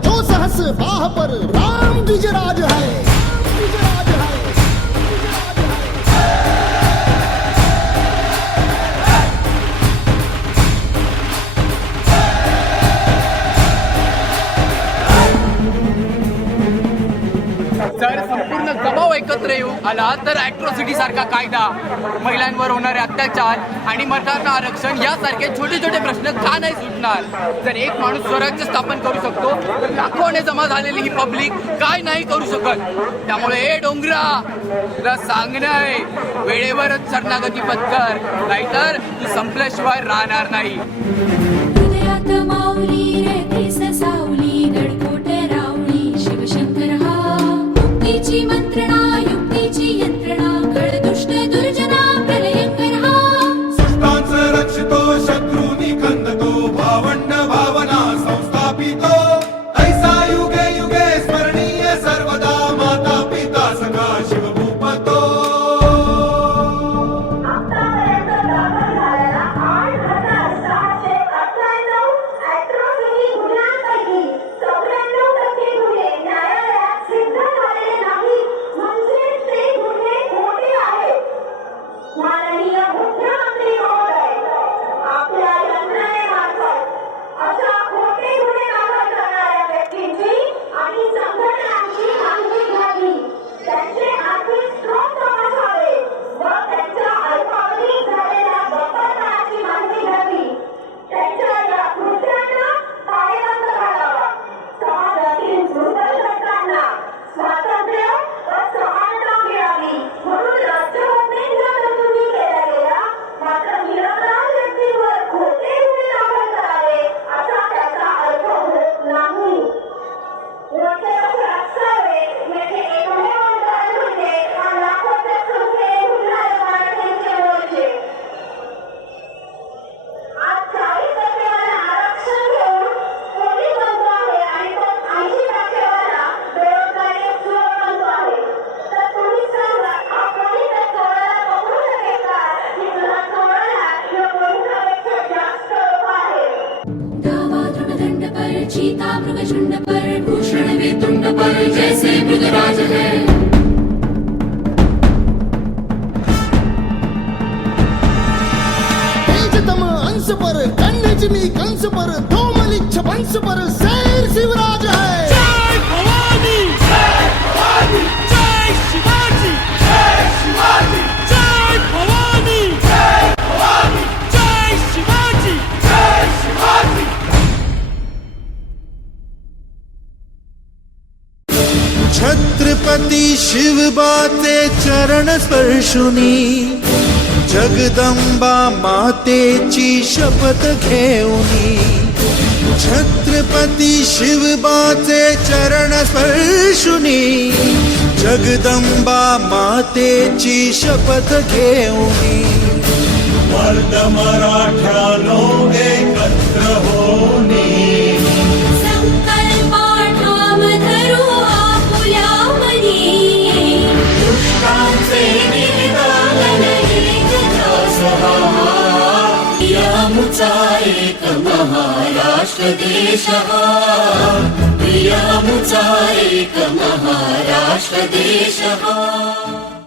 जो सहस बाह पर राम द्विजराज है। जर संपूर्ण जमाव एकत्र येऊ. आला तर अॅट्रॉसिटी सारखा कायदा. महिलांवर होणारे अत्याचार आणि मराठा आरक्षण यासारखे छोटे छोटे प्रश्न का नाही सुटणार? जर एक माणूस स्वराज्य स्थापन करू शकतो तर लाखोने जमा झालेली ही पब्लिक काय नाही करू शकत? त्यामुळे ए डोंगरा तुला सांगणं आहे वेळेवरच शरणागती पत्कर. नाहीतर तू संपल्याशिवाय राहणार नाही. सावली. entrenar. माननीय मुख्यमंत्री पर चीता मृगशुंड पर भूषण भी तुंड पर जैसे मृगराज है। पर कन्हजमी कंस पर धोमलिच्छ वंश पर शेर छत्रपती शिवबाचे चरण स्पर्शुनी जगदंबा मातेची शपथ घेऊनी छत्रपती शिवबाचे चरण स्पर्शुनी जगदंबा मातेची शपथ घेऊनी. मर्द मराठ्यानो एक महाराष्ट्र देश प्रियामुचा एक महाराष्ट्र देश